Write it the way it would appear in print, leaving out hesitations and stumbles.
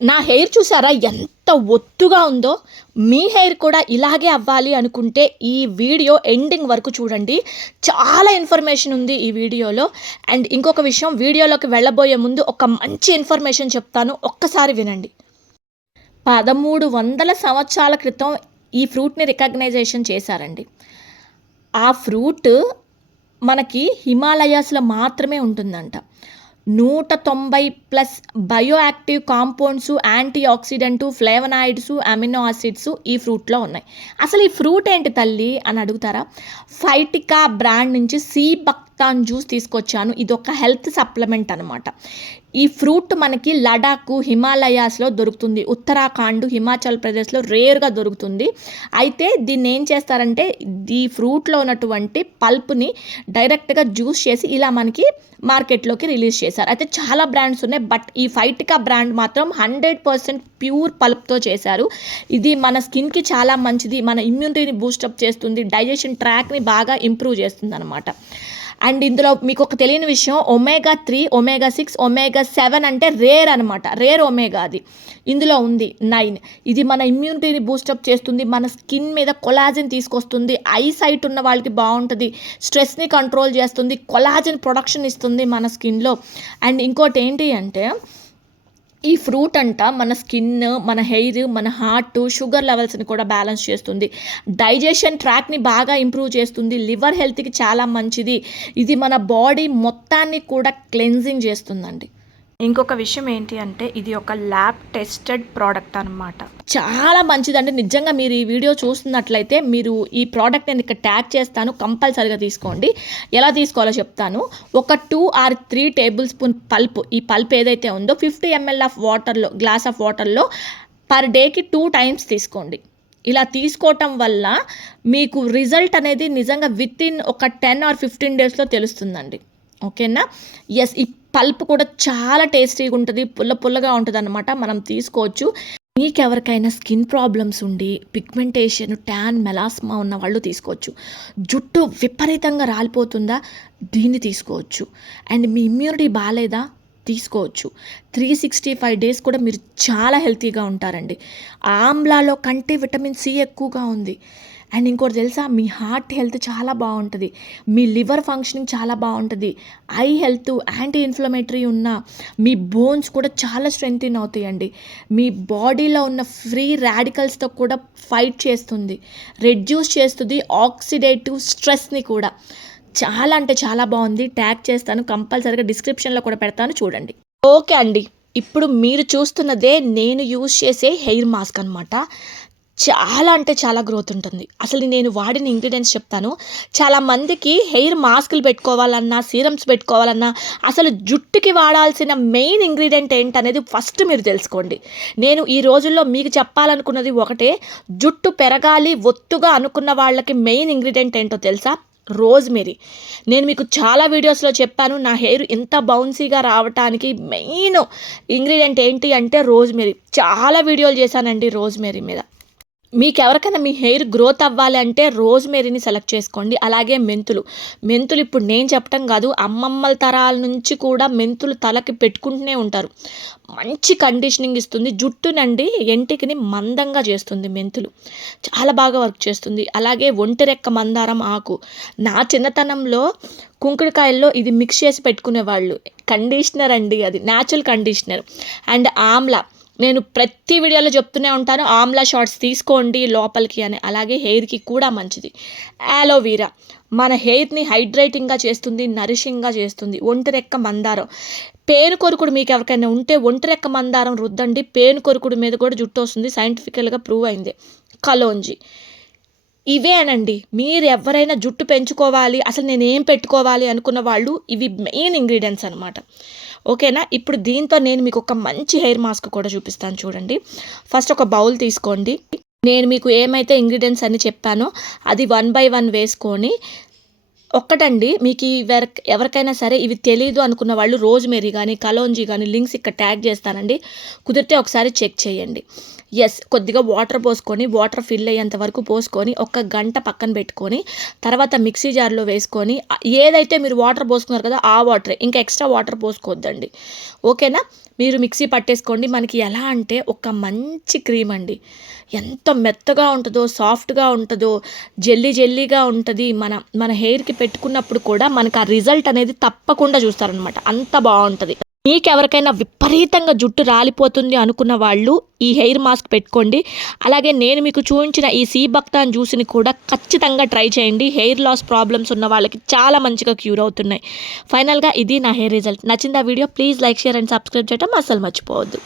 నా హెయిర్ చూసారా ఎంత ఒత్తుగా ఉందో? మీ హెయిర్ కూడా ఇలాగే అవ్వాలి అనుకుంటే ఈ వీడియో ఎండింగ్ వరకు చూడండి. చాలా ఇన్ఫర్మేషన్ ఉంది ఈ వీడియోలో. అండ్ ఇంకొక విషయం, వీడియోలోకి వెళ్ళబోయే ముందు ఒక మంచి ఇన్ఫర్మేషన్ చెప్తాను, ఒక్కసారి వినండి. 1300 సంవత్సరాల క్రితం ఈ ఫ్రూట్‌ని రికగ్నైజేషన్ చేశారండి. ఆ ఫ్రూట్ మనకి హిమాలయాస్‌లో మాత్రమే ఉంటుందంట. 190+ bio active compounds, anti oxidant, flavonoids, amino acids ఈ ఫ్రూట్లో ఉన్నాయి. అసలు ఈ ఫ్రూట్ ఏంటి తల్లి అని అడుగుతారా? ఫైటికా బ్రాండ్ నుంచి సీ బక్తాన్ జ్యూస్ తీసుకొచ్చాను. ఇది ఒక హెల్త్ సప్లిమెంట్ అనమాట. ఈ ఫ్రూట్ మనకి లడాక్, హిమాలయాస్లో దొరుకుతుంది. ఉత్తరాఖండ్, హిమాచల్ ప్రదేశ్లో రేర్గా దొరుకుతుంది. అయితే దీన్ని ఏం చేస్తారంటే ఈ ఫ్రూట్లో ఉన్నటువంటి పల్ప్ని డైరెక్ట్గా జ్యూస్ చేసి ఇలా మనకి మార్కెట్లోకి రిలీజ్ చేశారు. అయితే చాలా బ్రాండ్స్ ఉన్నాయి, బట్ ఈ ఫైటికా బ్రాండ్ మాత్రం 100% ప్యూర్ పల్ప్తో చేశారు. ఇది మన స్కిన్కి చాలా మంచిది, మన ఇమ్యూనిటీని బూస్టప్ చేస్తుంది, డైజెషన్ ట్రాక్ని బాగా ఇంప్రూవ్ చేస్తుంది అనమాట. అండ్ ఇందులో మీకు ఒక తెలియని విషయం, ఒమేగా 3, ఒమేగా 6, ఒమేగా 7 అంటే రేర్ అనమాట. రేర్ ఒమేగా అది ఇందులో ఉంది 9. ఇది మన ఇమ్యూనిటీని బూస్టప్ చేస్తుంది, మన స్కిన్ మీద కొలాజిన్ తీసుకొస్తుంది, ఐ సైట్ ఉన్న వాళ్ళకి బాగుంటుంది, స్ట్రెస్ని కంట్రోల్ చేస్తుంది, కొలాజిన్ ప్రొడక్షన్ ఇస్తుంది మన స్కిన్లో. అండ్ ఇంకోటి ఏంటి అంటే ఈ ఫ్రూట్ అంట మన స్కిన్, మన హెయిర్, మన హార్ట్, షుగర్ లెవెల్స్ని కూడా బ్యాలెన్స్ చేస్తుంది, డైజెషన్ ట్రాక్ని బాగా ఇంప్రూవ్ చేస్తుంది, లివర్ హెల్త్కి చాలా మంచిది, ఇది మన బాడీ మొత్తాన్ని కూడా క్లెన్జింగ్ చేస్తుందండి. ఇంకొక విషయం ఏంటి అంటే ఇది ఒక ల్యాబ్ టెస్టెడ్ ప్రోడక్ట్ అనమాట. చాలా మంచిదండి. నిజంగా మీరు ఈ వీడియో చూస్తున్నట్లయితే మీరు ఈ ప్రోడక్ట్ నేను ఇక్కడ ట్యాగ్ చేస్తాను, కంపల్సరిగా తీసుకోండి. ఎలా తీసుకోవాలో చెప్తాను. ఒక 2 or 3 టేబుల్ స్పూన్ పల్ప్, ఈ పల్ప్ ఏదైతే ఉందో 50 ml ఆఫ్ వాటర్లో, గ్లాస్ ఆఫ్ వాటర్లో పర్ డేకి 2 times తీసుకోండి. ఇలా తీసుకోవటం వల్ల మీకు రిజల్ట్ అనేది నిజంగా విత్ ఇన్ ఒక 10 or 15 daysలో తెలుస్తుందండి. ఓకేనా? ఎస్, ఈ పల్ప్ కూడా చాలా టేస్టీగా ఉంటుంది, పుల్లగా ఉంటుంది అనమాట. మనం తీసుకోవచ్చు. మీకు ఎవరికైనా స్కిన్ ప్రాబ్లమ్స్ ఉండి పిగ్మెంటేషన్, ట్యాన్, మెలాస్మా ఉన్న వాళ్ళు తీసుకోవచ్చు. జుట్టు విపరీతంగా రాలిపోతుందా? దీన్ని తీసుకోవచ్చు. అండ్ మీ ఇమ్యూనిటీ బాగాలేదా? తీసుకోవచ్చు. 365 days కూడా మీరు చాలా హెల్తీగా ఉంటారండి. ఆమ్లాలో కంటే విటమిన్ సి ఎక్కువగా ఉంది. అండ్ ఇంకోటి తెలుసా, మీ హార్ట్ హెల్త్ చాలా బాగుంటుంది, మీ లివర్ ఫంక్షనింగ్ చాలా బాగుంటుంది, ఐ హెల్త్, యాంటీ ఇన్ఫ్లమేటరీ ఉన్న మీ బోన్స్ కూడా చాలా స్ట్రెంగ్తెన్ అవుతాయండి, మీ బాడీలో ఉన్న ఫ్రీ రాడికల్స్తో కూడా ఫైట్ చేస్తుంది, రెడ్యూస్ చేస్తుంది ఆక్సిడేటివ్ స్ట్రెస్ని కూడా. చాలా అంటే చాలా బాగుంది. ట్యాగ్ చేస్తాను, కంపల్సరీగా డిస్క్రిప్షన్లో కూడా పెడతాను, చూడండి. ఓకే అండి, ఇప్పుడు మీరు చూస్తున్నదే నేను యూజ్ చేసే హెయిర్ మాస్క్ అనమాట. చాలా అంటే చాలా గ్రోత్ ఉంటుంది. అసలు నేను వాడిన ఇంగ్రీడియంట్స్ చెప్తాను. చాలామందికి హెయిర్ మాస్కులు పెట్టుకోవాలన్నా, సీరమ్స్ పెట్టుకోవాలన్నా అసలు జుట్టుకి వాడాల్సిన మెయిన్ ఇంగ్రీడియంట్ ఏంటనేది ఫస్ట్ మీరు తెలుసుకోండి. నేను ఈ రోజుల్లో మీకు చెప్పాలనుకున్నది ఒకటే, జుట్టు పెరగాలి ఒత్తుగా అనుకున్న వాళ్ళకి మెయిన్ ఇంగ్రీడియంట్ ఏంటో తెలుసా? రోజ్మెరీ. నేను మీకు చాలా వీడియోస్లో చెప్పాను, నా హెయిర్ ఎంత బౌన్సీగా రావటానికి మెయిన్ ఇంగ్రీడియంట్ ఏంటి అంటే రోజ్మెరీ. చాలా వీడియోలు చేశానండి రోజ్మెరీ మీద. మీకు ఎవరికైనా మీ హెయిర్ గ్రోత్ అవ్వాలి అంటే రోజ్మెరీని సెలెక్ట్ చేసుకోండి. అలాగే మెంతులు ఇప్పుడు నేను చెప్పటం కాదు, అమ్మమ్మల తరాల నుంచి కూడా మెంతులు తలకి పెట్టుకుంటూనే ఉంటారు. మంచి కండిషనింగ్ ఇస్తుంది, జుట్టునండి ఎంటికని మందంగా చేస్తుంది. మెంతులు చాలా బాగా వర్క్ చేస్తుంది. అలాగే ఒంటిరెక్క మందారం ఆకు, నా చిన్నతనంలో కుంకుడుకాయల్లో ఇది మిక్స్ చేసి పెట్టుకునేవాళ్ళు. కండిషనర్ అండి, అది న్యాచురల్ కండిషనర్. అండ్ ఆమ్లా, నేను ప్రతి వీడియోలో చెప్తూనే ఉంటాను, ఆమ్లా షార్ట్స్ తీసుకోండి లోపలికి అని. అలాగే హెయిర్కి కూడా మంచిది. యాలోవీరా మన హెయిర్ని హైడ్రేటింగ్గా చేస్తుంది, నరిషింగ్గా చేస్తుంది. ఒంటిరెక్క మందారం, పేను కొరుకుడు మీకు ఎవరికైనా ఉంటే ఒంటిరెక్క మందారం రుద్దండి, పేను కొరుకుడు మీద కూడా జుట్టు వస్తుంది, సైంటిఫికల్గా ప్రూవ్ అయింది. కలోంజి. ఇవేనండి, మీరు ఎవరైనా జుట్టు పెంచుకోవాలి, అసలు నేనేం పెట్టుకోవాలి అనుకున్న వాళ్ళు ఇవి మెయిన్ ఇంగ్రీడియంట్స్ అనమాట. ఓకేనా? ఇప్పుడు దీంతో నేను మీకు ఒక మంచి హెయిర్ మాస్క్ కూడా చూపిస్తాను, చూడండి. ఫస్ట్ ఒక బౌల్ తీసుకోండి. నేను మీకు ఏమైతే ఇంగ్రీడియంట్స్ అన్ని చెప్పానో అది 1 by 1 వేసుకొని, ఒక్కటండి మీకు ఎవరికైనా సరే ఇవి తెలీదు అనుకున్న వాళ్ళు రోజ్మెరీ కానీ, కలోంజీ కానీ లింక్స్ ఇక్కడ ట్యాగ్ చేస్తానండి, కుదిరితే ఒకసారి చెక్ చేయండి. ఎస్, కొద్దిగా వాటర్ పోసుకొని, వాటర్ ఫిల్ అయ్యేంత వరకు పోసుకొని 1 గంట పక్కన పెట్టుకొని, తర్వాత మిక్సీ జార్లో వేసుకొని, ఏదైతే మీరు వాటర్ పోసుకున్నారు కదా ఆ వాటరే, ఇంకా ఎక్స్ట్రా వాటర్ పోసుకోవద్దండి. ఓకేనా? మీరు మిక్సీ పట్టేసుకోండి. మనకి ఎలా అంటే ఒక మంచి క్రీమ్ అండి. ఎంత మెత్తగా ఉంటదో, సాఫ్ట్‌గా ఉంటదో, జెల్లీ జెల్లీగా ఉంటది. మన హెయిర్‌కి పెట్టుకున్నప్పుడు కూడా మనకు ఆ రిజల్ట్ అనేది తప్పకుండా చూస్తారనమాట. అంత బావుంటది. మీకెవరికైనా విపరీతంగా జుట్టు రాలిపోతుంది అనుకున్న వాళ్ళు ఈ హెయిర్ మాస్క్ పెట్టుకోండి. అలాగే నేను మీకు చూయించిన ఈ సీబక్తాన్ జ్యూస్‌ని కూడా ఖచ్చితంగా ట్రై చేయండి. హెయిర్ లాస్ ప్రాబ్లమ్స్ ఉన్న వాళ్ళకి చాలా మంచిగా క్యూర్ అవుతున్నాయి. ఫైనల్‌గా ఇది నా హెయిర్ రిజల్ట్. నచ్చిందా video? Please like, share and subscribe చేయడం అస్సలు మర్చిపోవద్దు.